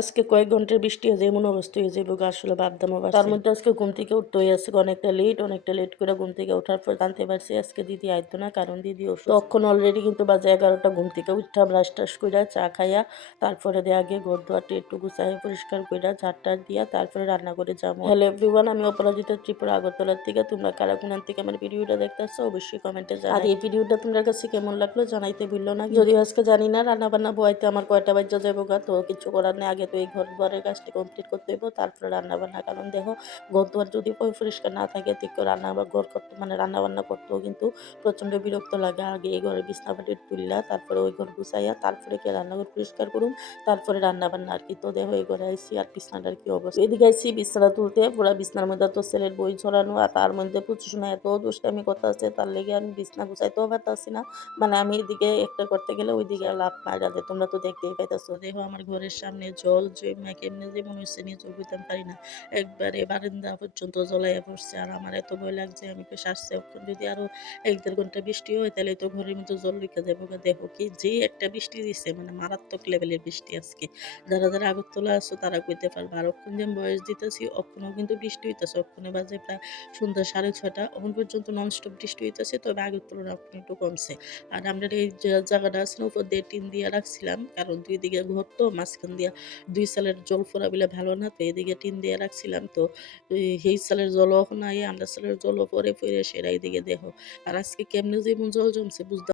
আজকে কয়েক ঘন্টার বৃষ্টি হয়ে যায় এমন অবস্থা হয়ে যাবে গো, আসলে ভাবদামও পারছি তার মধ্যে আজকে ঘুম থেকে উঠতে হয়ে আছে অনেকটা লেট করে ঘুম থেকে ওঠার পর জানতে পারছি আজকে দিদি আইতো না, কারণ দিদি অসুস্থ। তখন অলরেডি কিন্তু বাজে 11টা, ঘুম থেকে উঠা ব্রাশ টাশ কইরা চা খাইয়া তারপরে আগে ঘর দুয়ারটি একটু গুছাইয়া পরিষ্কার কইরা ঝাড়টার দিয়া তারপরে রান্না করে যাবো। হ্যালো এভরিওয়ান, আমি অপরাজিতা ত্রিপুরা আগরতলার থেকে। তোমরা কারা কোনান থেকে আমার ভিডিওটা দেখতেছো অবশ্যই কমেন্টে জানাই। আর এই ভিডিওটা তোমার কাছে কেমন লাগলো জানাইতে ভুললো না। যদিও আজকে জানি না রান্না বান্না বয়াইতে আমার কয়টা বাজ্য যাবো গা, তো কিছু করার নেই, আগে তো এই ঘর দুয়ারের কাজটি কমপ্লিট করতে হইব, তারপরে রান্না বান্না। কারণ দেখো ঘর দুয়ার যদি পরিষ্কার না থাকে ঠিক করে রান্না বা ঘর করতে মানে রান্না বান্না করতেও কিন্তু প্রচন্ড বিরক্ত লাগে। আগে এই ঘরের বিছনা পাটি তুললা, তারপরে ওই ঘর গুছাইয়া তারপরে কি রান্নাঘর পরিষ্কার করুন, তারপরে রান্না বান্না আর কি। তো দেখো এই ঘরে আইসি আর বিছনাটার কি অবস্থা। এদিকে আইসি বিছনা তুলতে, পুরা বিছনার মধ্যে তো ছেলের বই ছড়ানো, আর তার মধ্যে প্রচুর সময় এত দুষ্টামি কথা আছে, তার লেগে আমি বিছনা গুছাইতেও পারতাছি না। মানে আমি এদিকে একটা করতে গেলে ওইদিকে লাভ মারা যায়, তোমরা তো দেখতেই পাইতেছো। দেখো আমার ঘরের সামনে জল জমে কেমনে যে মনে হচ্ছে নিয়ে চোখ বুঝতে পারি না, একবারে বারান্দা পর্যন্ত জলাইয়া পড়ছে। আর আমার এত ভয় লাগছে, আমি তো শ্বাসছে যদি আরো 1-1.5 ঘন্টা বৃষ্টি হয় তাহলে তো ঘরের মধ্যে জল ঢুকে যাবো। দেখো কি যে একটা বৃষ্টি দিচ্ছে, মানে মারাত্মক লেভেলের বৃষ্টি আজকে। যারা আগরতলা আছো তারা কইতে পারবে। আর অক্ষণ যে বয়স দিতেছি অক্ষণও কিন্তু বৃষ্টি হইতেছে, অক্ষণে বাজে প্রায় সন্ধ্যা 6:30, এখন পর্যন্ত ননস্টপ বৃষ্টি হইতেছে, তবে আগের তুলনায় অক্ষণ একটু কমছে। আর আমরা এই যে জায়গাটা আছে না, উপর দিয়ে টিন দিয়ে রাখছিলাম, কারণ দুই দিকে ঘর তো মাঝখান দিয়া 2 সালের জল ফোরা বিলে ভালো না, তো এদিকে টিন দিয়ে রাখছিলাম। তো এই সালের জলও নাই, আমরা সালের জলও পরে সেরা এদিকে দেখো। আর আজকে কেমনে যে এমন জল জমছে বুঝতে